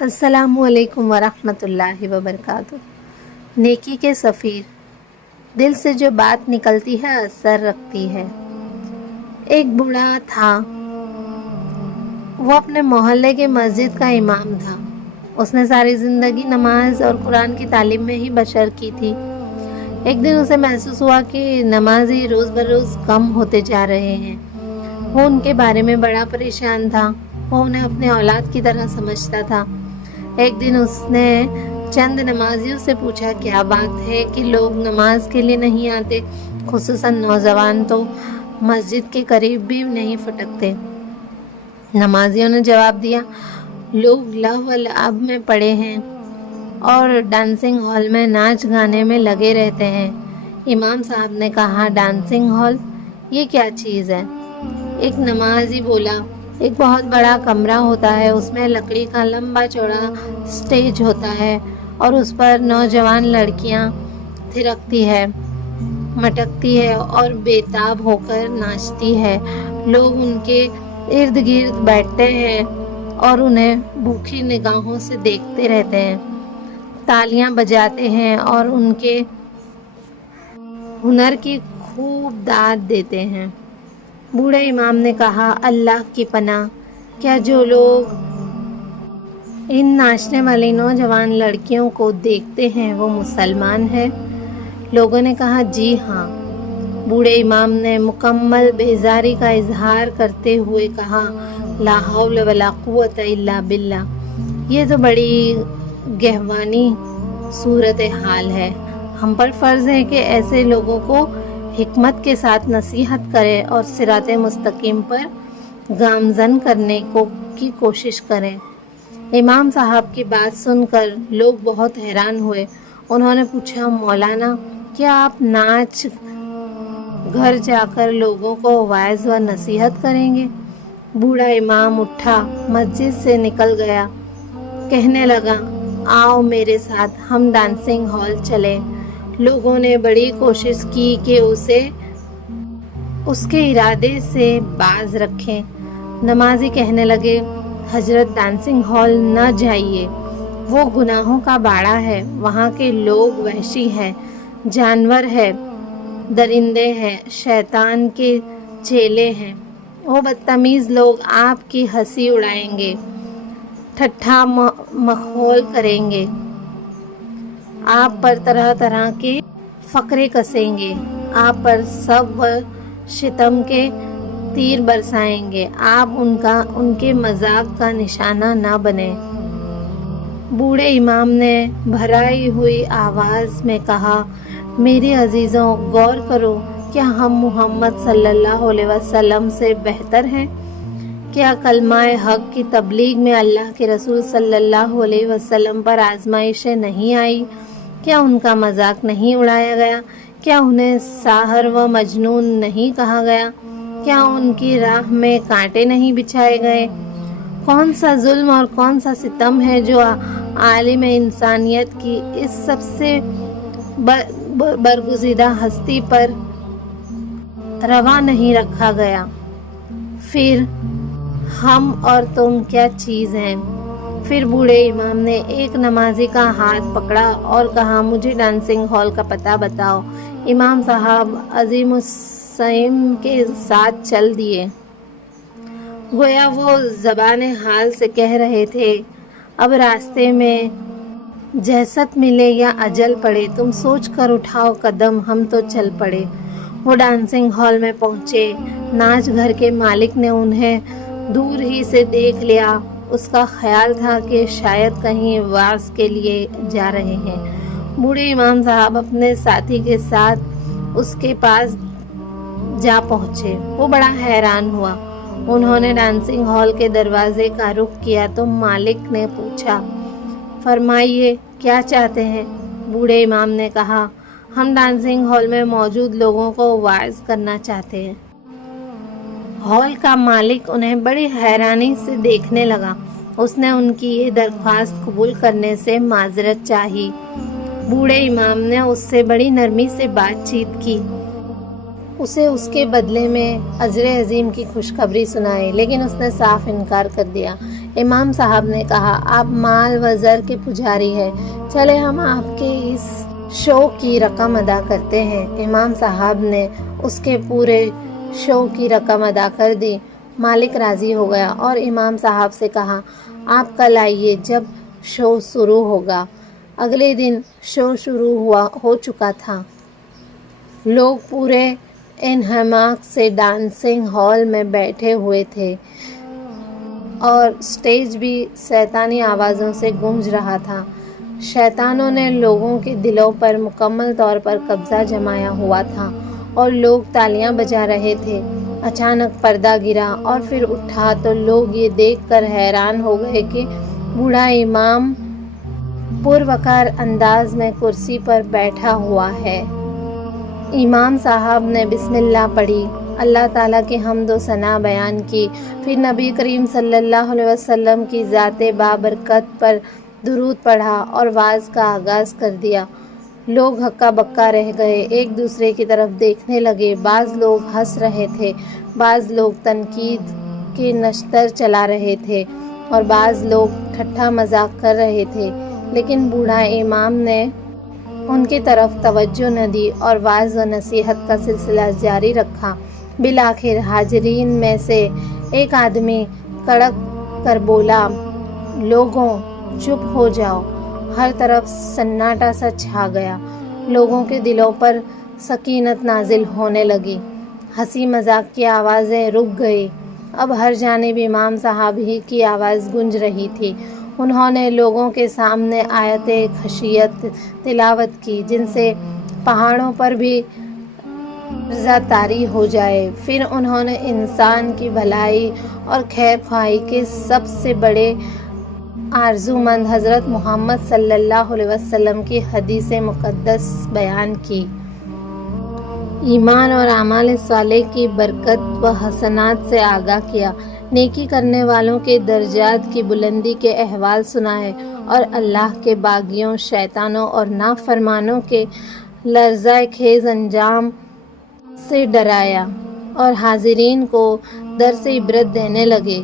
अस्सलामु अलैकुम वरहमतुल्लाहि वबरकातुह। नेकी के सफ़ीर, दिल से जो बात निकलती है असर रखती है। एक बूढ़ा था, वो अपने मोहल्ले के मस्जिद का इमाम था। उसने सारी ज़िंदगी नमाज और कुरान की तालीम में ही बसर की थी। एक दिन उसे महसूस हुआ कि नमाजी रोज़ बरोज़ कम होते जा रहे हैं। वो उनके बारे में बड़ा परेशान था। वो उन्हें अपने औलाद की तरह समझता था। एक दिन उसने चंद नमाजियों से पूछा, क्या बात है कि लोग नमाज के लिए नहीं आते, खुसूसन नौजवान तो मस्जिद के करीब भी नहीं फटकते। नमाजियों ने जवाब दिया, लोग लहव लआब में पड़े हैं और डांसिंग हॉल में नाच गाने में लगे रहते हैं। इमाम साहब ने कहा, डांसिंग हॉल, ये क्या चीज़ है? एक नमाजी बोला, एक बहुत बड़ा कमरा होता है, उसमें लकड़ी का लंबा चौड़ा स्टेज होता है और उस पर नौजवान लड़कियां थिरकती है, मटकती है और बेताब होकर नाचती है। लोग उनके इर्द गिर्द बैठते हैं और उन्हें भूखी निगाहों से देखते रहते हैं, तालियां बजाते हैं और उनके हुनर की खूब दाद देते हैं। बूढ़े इमाम ने कहा, अल्लाह की पनाह, क्या जो लोग इन नाचने वाली नौजवान लड़कियों को देखते हैं वो मुसलमान है? लोगों ने कहा, जी हाँ। बूढ़े इमाम ने मुकम्मल बेजारी का इजहार करते हुए कहा, ला हौल वला कुव्वत इल्ला बिल्लाह। ये तो बड़ी गहवानी सूरत हाल है। हम पर फ़र्ज़ है कि ऐसे लोगों को हिकमत के साथ नसीहत करें और सिराते मुस्तकीम पर गामज़न करने की कोशिश करें। इमाम साहब की बात सुनकर लोग बहुत हैरान हुए। उन्होंने पूछा, मौलाना, क्या आप नाच घर जाकर लोगों को वाइज़ व नसीहत करेंगे? बूढ़ा इमाम उठा, मस्जिद से निकल गया, कहने लगा, आओ मेरे साथ, हम डांसिंग हॉल चलें। लोगों ने बड़ी कोशिश की कि उसे उसके इरादे से बाज रखें। नमाजी कहने लगे, हजरत, डांसिंग हॉल न जाइए, वो गुनाहों का बाड़ा है। वहाँ के लोग वहशी हैं, जानवर है, दरिंदे हैं, शैतान के चेले हैं। वो बदतमीज़ लोग आपकी हंसी उड़ाएंगे, ठट्ठा मखौल करेंगे, आप पर तरह तरह के फ़करे कसेंगे, आप पर सब व शितम के तीर बरसाएंगे। आप उनके मजाक का निशाना ना बने। बूढ़े इमाम ने भराई हुई आवाज़ में कहा, मेरे अजीज़ों, गौर करो, क्या हम मोहम्मद सल्लल्लाहु अलैहि वसल्लम से बेहतर हैं? क्या कलमाए हक़ की तबलीग में अल्लाह के रसूल सल्लल्लाहु अलैहि वसल्लम पर आजमाइशें नहीं आई? क्या उनका मजाक नहीं उड़ाया गया? क्या उन्हें साहर व मजनून नहीं कहा गया? क्या उनकी राह में कांटे नहीं बिछाए गए? कौन सा जुल्म और कौन सा सितम है जो आलिम इंसानियत की इस सबसे बरगुज़ीदा हस्ती पर रवा नहीं रखा गया? फिर हम और तुम क्या चीज़ हैं? फिर बूढ़े इमाम ने एक नमाजी का हाथ पकड़ा और कहा, मुझे डांसिंग हॉल का पता बताओ। इमाम साहब अज़ीमुस्सैम के साथ चल दिए। गोया वो ज़बान हाल से कह रहे थे, अब रास्ते में जहसत मिले या अजल पड़े, तुम सोच कर उठाओ कदम, हम तो चल पड़े। वो डांसिंग हॉल में पहुँचे। नाच घर के मालिक ने उन्हें दूर ही से देख लिया। उसका ख्याल था कि शायद कहीं वास के लिए जा रहे हैं। बूढ़े इमाम साहब अपने साथी के साथ उसके पास जा पहुँचे। वो बड़ा हैरान हुआ। उन्होंने डांसिंग हॉल के दरवाजे का रुख किया तो मालिक ने पूछा, फरमाइए, क्या चाहते हैं? बूढ़े इमाम ने कहा, हम डांसिंग हॉल में मौजूद लोगों को वाइज़ करना चाहते हैं। हॉल का मालिक उन्हें बड़ी हैरानी से देखने लगा। उसने उनकी ये दरख्वास्त कबूल करने से माजरत चाही। बूढ़े इमाम ने उससे बड़ी नरमी से बातचीत की, उसे उसके बदले में अजर अजीम की खुशखबरी सुनाई, लेकिन उसने साफ इनकार कर दिया। امام صاحب نے کہا آپ مال و زر کے پجاری ہیں، چلے ہم آپ کے اس شو کی رقم ادا کرتے ہیں۔ امام صاحب نے اس کے پورے شو کی رقم ادا کر دی۔ مالک راضی ہو گیا اور امام صاحب سے کہا آپ کل آئیے جب شو شروع ہوگا۔ اگلے دن شو شروع ہو چکا تھا۔ لوگ پورے انہماک سے ڈانسنگ ہال میں بیٹھے ہوئے تھے اور اسٹیج بھی شیطانی آوازوں سے گونج رہا تھا۔ شیطانوں نے لوگوں کے دلوں پر مکمل طور پر قبضہ جمایا ہوا تھا اور لوگ تالیاں بجا رہے تھے۔ اچانک پردہ گرا اور پھر اٹھا تو لوگ یہ دیکھ کر حیران ہو گئے کہ بوڑھا امام پروقار انداز میں کرسی پر بیٹھا ہوا ہے۔ امام صاحب نے بسم اللہ پڑھی، اللہ تعالیٰ کی حمد و ثنا بیان کی، پھر نبی کریم صلی اللہ علیہ وسلم کی ذات بابرکت پر درود پڑھا اور وعظ کا آغاز کر دیا۔ لوگ ہکا بکا رہ گئے، ایک دوسرے کی طرف دیکھنے لگے۔ بعض لوگ ہنس رہے تھے، بعض لوگ تنقید کے نشتر چلا رہے تھے اور بعض لوگ ٹھٹھا مذاق کر رہے تھے، لیکن بوڑھا امام نے ان کی طرف توجہ نہ دی اور وعظ و نصیحت کا سلسلہ جاری رکھا۔ بالآخر حاضرین میں سے ایک آدمی کڑک کر بولا، لوگوں چپ ہو جاؤ۔ ہر طرف سناٹا سا چھا گیا۔ لوگوں کے دلوں پر سکینت نازل ہونے لگی۔ ہنسی مذاق کی آوازیں رک گئی۔ اب ہر جانب امام صاحب ہی کی آواز گونج رہی تھی۔ انہوں نے لوگوں کے سامنے آیت خشیت تلاوت کی جن سے پہاڑوں پر بھی لرزہ طاری ہو جائے۔ پھر انہوں نے انسان کی بھلائی اور خیر خواہی کے سب سے بڑے آرزومند حضرت محمد صلی اللہ علیہ وسلم کی حدیث مقدس بیان کی۔ ایمان اور اعمال صالح کی برکت و حسنات سے آگاہ کیا، نیکی کرنے والوں کے درجات کی بلندی کے احوال سنائے اور اللہ کے باغیوں، شیطانوں اور نافرمانوں کے لرزہ خیز انجام سے ڈرایا اور حاضرین کو درس عبرت دینے لگے۔